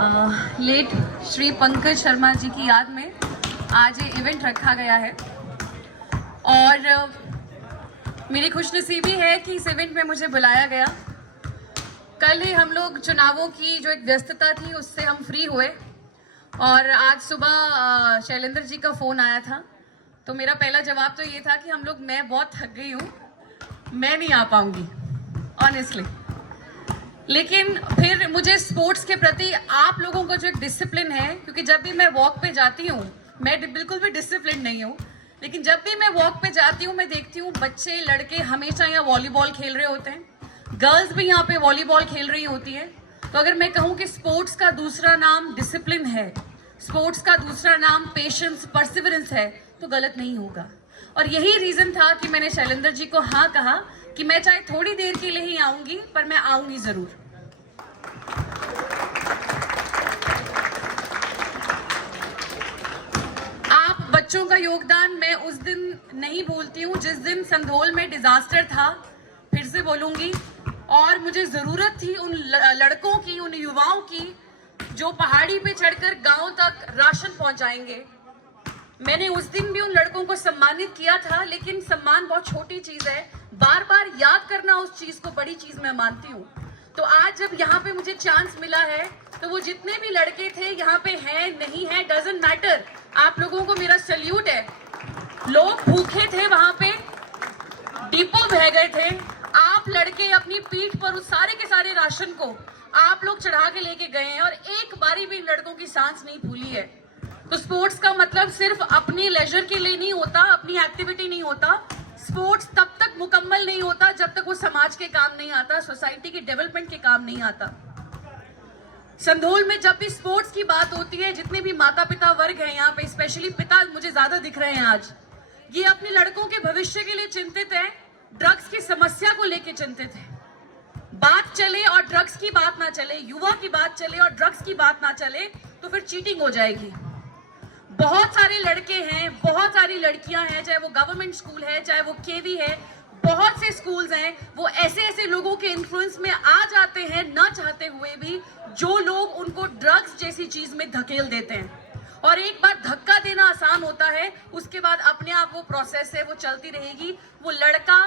Late Shri Pankaj Sharma ji की याद में आज ये इवेंट रखा गया है और मेरी खुशनसीबी है कि इस इवेंट में मुझे बुलाया गया। कल ही हम लोग चुनावों की जो एक व्यस्तता थी उससे हम फ्री हुए और आज सुबह शैलेंद्र जी का फ़ोन आया था, तो मेरा पहला जवाब तो ये था कि मैं बहुत थक गई हूँ, मैं नहीं आ पाऊँगी ऑनेस्टली। लेकिन फिर मुझे स्पोर्ट्स के प्रति आप लोगों का जो एक डिसिप्लिन है, क्योंकि जब भी मैं वॉक पे जाती हूँ, मैं बिल्कुल भी डिसिप्लिन नहीं हूँ, लेकिन जब भी मैं वॉक पे जाती हूँ मैं देखती हूँ बच्चे लड़के हमेशा यहाँ वॉलीबॉल खेल रहे होते हैं, गर्ल्स भी यहाँ पे वॉलीबॉल खेल रही होती है। तो अगर मैं कहूँ कि स्पोर्ट्स का दूसरा नाम डिसिप्लिन है, स्पोर्ट्स का दूसरा नाम पेशेंस परसिवरेंस है, तो गलत नहीं होगा। और यही रीजन था कि मैंने शैलेंद्र जी को हाँ कहा कि मैं चाहे थोड़ी देर के लिए ही आऊंगी, पर मैं आऊंगी जरूर। आप बच्चों का योगदान मैं उस दिन नहीं भूलती हूँ जिस दिन संधोल में डिजास्टर था, फिर से बोलूंगी। और मुझे जरूरत थी उन लड़कों की, उन युवाओं की जो पहाड़ी पे चढ़कर गांव तक राशन पहुंचाएंगे। मैंने उस दिन भी उन लड़कों को सम्मानित किया था, लेकिन सम्मान बहुत छोटी चीज है, बार बार याद करना उस चीज को बड़ी चीज मैं मानती हूँ। तो आज जब यहाँ पे मुझे चांस मिला है, तो वो जितने भी लड़के थे यहाँ पे हैं नहीं है डजंट मैटर, आप लोगों को मेरा सल्यूट है। लोग भूखे थे, वहां पे डिपो बह गए थे, आप लड़के अपनी पीठ पर उस सारे के सारे राशन को आप लोग चढ़ा के लेके गए हैं और एक बारी भी लड़कों की सांस नहीं फूली है। तो स्पोर्ट्स का मतलब सिर्फ अपनी लेजर के लिए नहीं होता, अपनी एक्टिविटी नहीं होता। स्पोर्ट्स तब तक मुकम्मल नहीं होता जब तक वो समाज के काम नहीं आता, सोसाइटी के डेवलपमेंट के काम नहीं आता। संधोल में जब भी स्पोर्ट्स की बात होती है, जितने भी माता पिता वर्ग हैं यहाँ पे, स्पेशली पिता मुझे ज्यादा दिख रहे हैं आज, ये अपने लड़कों के भविष्य के लिए चिंतित है, ड्रग्स की समस्या को लेकर चिंतित है। बात चले और ड्रग्स की बात ना चले, युवा की बात चले और ड्रग्स की बात ना चले, तो फिर चीटिंग हो जाएगी। बहुत सारे लड़के हैं, बहुत सारी लड़कियां हैं, चाहे वो गवर्नमेंट स्कूल है, चाहे वो केवी है, बहुत से स्कूल्स हैं, वो ऐसे ऐसे लोगों के इन्फ्लुएंस में आ जाते हैं ना चाहते हुए भी, जो लोग उनको ड्रग्स जैसी चीज में धकेल देते हैं। और एक बार धक्का देना आसान होता है, उसके बाद अपने आप वो प्रोसेस है वो चलती रहेगी। वो लड़का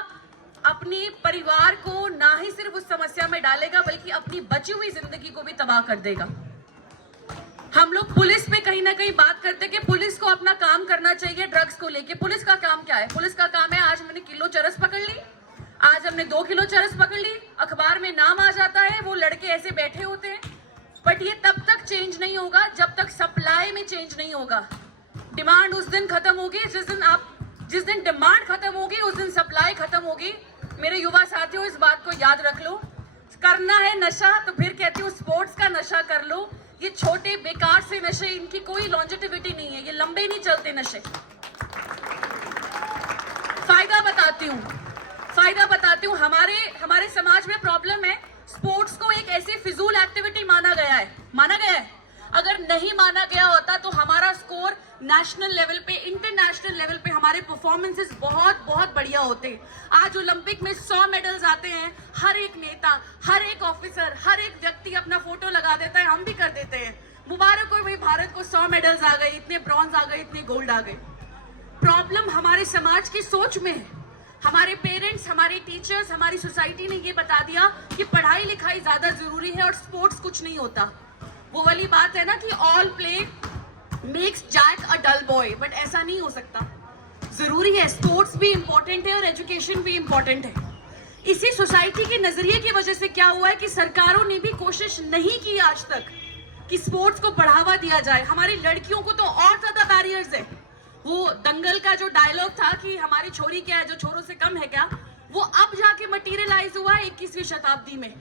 अपनी परिवार को ना ही सिर्फ उस समस्या में डालेगा, बल्कि अपनी बची हुई जिंदगी को भी तबाह कर देगा। हम लोग पुलिस पे कहीं ना कहीं बात करते कि पुलिस को अपना काम करना चाहिए ड्रग्स को लेके। पुलिस का काम क्या है? पुलिस का काम है, आज हमने किलो चरस पकड़ ली, आज हमने 2 किलो चरस पकड़ ली, अखबार में नाम आ जाता है, वो लड़के ऐसे बैठे होते हैं। बट ये तब तक चेंज नहीं होगा जब तक सप्लाई में चेंज नहीं होगा। डिमांड उस दिन खत्म होगी जिस दिन डिमांड खत्म होगी, उस दिन सप्लाई खत्म होगी। मेरे युवा साथियों, इस बात को याद रख लो। करना है नशा तो फिर कहती हूँ स्पोर्ट्स का नशा कर लो। ये छोटे बेकार से नशे, इनकी कोई लॉन्जेटिविटी नहीं है, ये लंबे नहीं चलते नशे। फायदा बताती हूँ। हमारे समाज में प्रॉब्लम है, स्पोर्ट्स को एक ऐसी फिजूल एक्टिविटी माना गया है। अगर नहीं माना गया होता तो हमारा स्कोर नेशनल लेवल पे, इंटरनेशनल लेवल पे हमारे परफॉर्मेंसेस बहुत बहुत बढ़िया होते। आज ओलंपिक में 100 मेडल्स आते हैं, हर एक नेता, हर एक ऑफिसर, हर एक व्यक्ति अपना फोटो लगा देता है, हम भी कर देते हैं। मुबारक हो भाई, भारत को 100 मेडल्स आ गए, इतने ब्रॉन्ज आ गए, इतने गोल्ड आ गए। प्रॉब्लम हमारे समाज की सोच में है। हमारे पेरेंट्स, हमारे टीचर्स, हमारी सोसाइटी ने ये बता दिया कि पढ़ाई लिखाई ज्यादा जरूरी है और स्पोर्ट्स कुछ नहीं होता। वो वाली बात है ना कि all play makes Jack a dull boy, but ऐसा नहीं हो सकता। जरूरी है, स्पोर्ट्स भी इंपॉर्टेंट है और एजुकेशन भी इंपॉर्टेंट है। इसी सोसाइटी के नजरिए की वजह से क्या हुआ है कि सरकारों ने भी कोशिश नहीं की आज तक कि स्पोर्ट्स को बढ़ावा दिया जाए। हमारी लड़कियों को तो और ज्यादा बैरियर्स है। वो दंगल का जो डायलॉग था कि हमारी छोरी क्या है जो छोरों से कम है क्या, वो अब जाके मटीरियलाइज हुआ 21वीं शताब्दी में।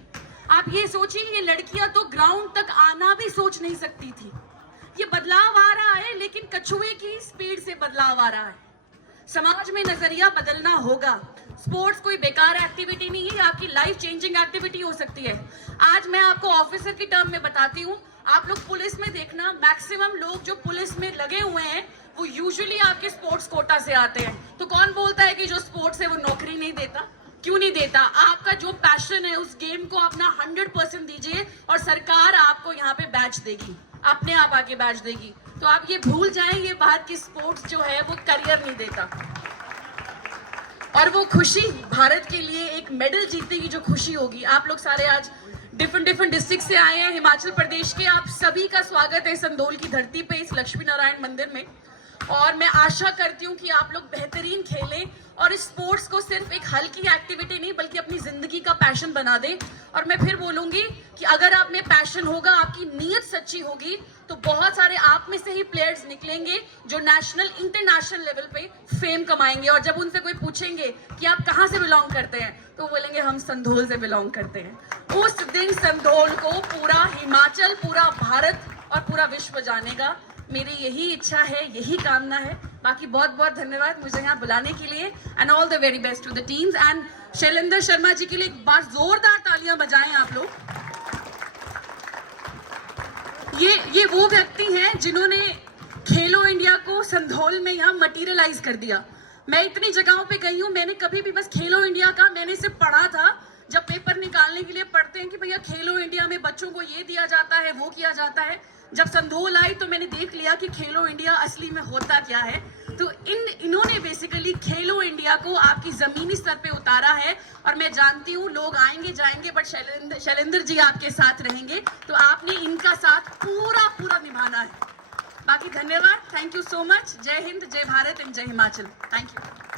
आप ये सोचिए, ये लड़कियां तो ग्राउंड तक आना भी सोच नहीं सकती थी। ये बदलाव आ रहा है, लेकिन कछुए की स्पीड से बदलाव आ रहा है। समाज में नजरिया बदलना होगा। स्पोर्ट्स कोई बेकार एक्टिविटी नहीं है, आपकी लाइफ चेंजिंग एक्टिविटी हो सकती है। आज मैं आपको ऑफिसर की टर्म में बताती हूँ, आप लोग पुलिस में देखना, मैक्सिमम लोग जो पुलिस में लगे हुए हैं वो यूजुअली आपके स्पोर्ट्स कोटा से आते हैं। तो कौन बोलता है कि जो स्पोर्ट्स है वो नौकरी नहीं देता? क्यों नहीं देता? आपका जो पैशन है उस गेम को अपना 100% दीजिए और सरकार आपको यहाँ पे बैच देगी, अपने आप आके बैच देगी। तो आप ये भूल जाएं, ये बाहर की स्पोर्ट्स जो है वो करियर नहीं देता। और वो खुशी भारत के लिए एक मेडल जीतने की जो खुशी होगी, आप लोग सारे आज डिफरेंट डिस्ट्रिक्ट से आए हैं, हिमाचल प्रदेश के, आप सभी का स्वागत है संधोल की धरती पे इस लक्ष्मी नारायण मंदिर में। और मैं आशा करती हूँ कि आप लोग बेहतरीन खेलें और इस स्पोर्ट्स को सिर्फ एक हल्की एक्टिविटी नहीं बल्कि अपनी जिंदगी का पैशन बना दें। और मैं फिर बोलूंगी कि अगर आप में पैशन होगा, आपकी नीयत सच्ची होगी, तो बहुत सारे आप में से ही प्लेयर्स निकलेंगे जो नेशनल इंटरनेशनल लेवल पे फेम कमाएंगे। और जब उनसे कोई पूछेंगे कि आप कहाँ से बिलोंग करते हैं, तो बोलेंगे हम संधोल से बिलोंग करते हैं। उस दिन संधोल को पूरा हिमाचल, पूरा भारत और पूरा विश्व जानेगा। मेरी यही इच्छा है, यही कामना है। बाकी बहुत बहुत धन्यवाद मुझे यहाँ बुलाने के लिए and all the very best to the teams. And Shailendra Sharma ji के लिए एक बार जोरदार तालियां बजाएं आप लोग। ये वो व्यक्ति हैं जिन्होंने खेलो इंडिया को संधोल में यहाँ मटीरियलाइज कर दिया। मैं इतनी जगहों पे गई हूँ, मैंने कभी भी बस खेलो इंडिया का मैंने सिर्फ पढ़ा था। जब पेपर निकालने के लिए पढ़ते हैं कि भैया खेलो इंडिया में बच्चों को ये दिया जाता है, वो किया जाता है। जब संधोल आई तो मैंने देख लिया कि खेलो इंडिया असली में होता क्या है। तो इन्होंने बेसिकली खेलो इंडिया को आपकी जमीनी स्तर पे उतारा है। और मैं जानती हूँ लोग आएंगे जाएंगे, बट शैलेंद्र जी आपके साथ रहेंगे, तो आपने इनका साथ पूरा निभाना है। बाकी धन्यवाद, थैंक यू सो मच। जय हिंद, जय भारत एंड जय हिमाचल। Thank you.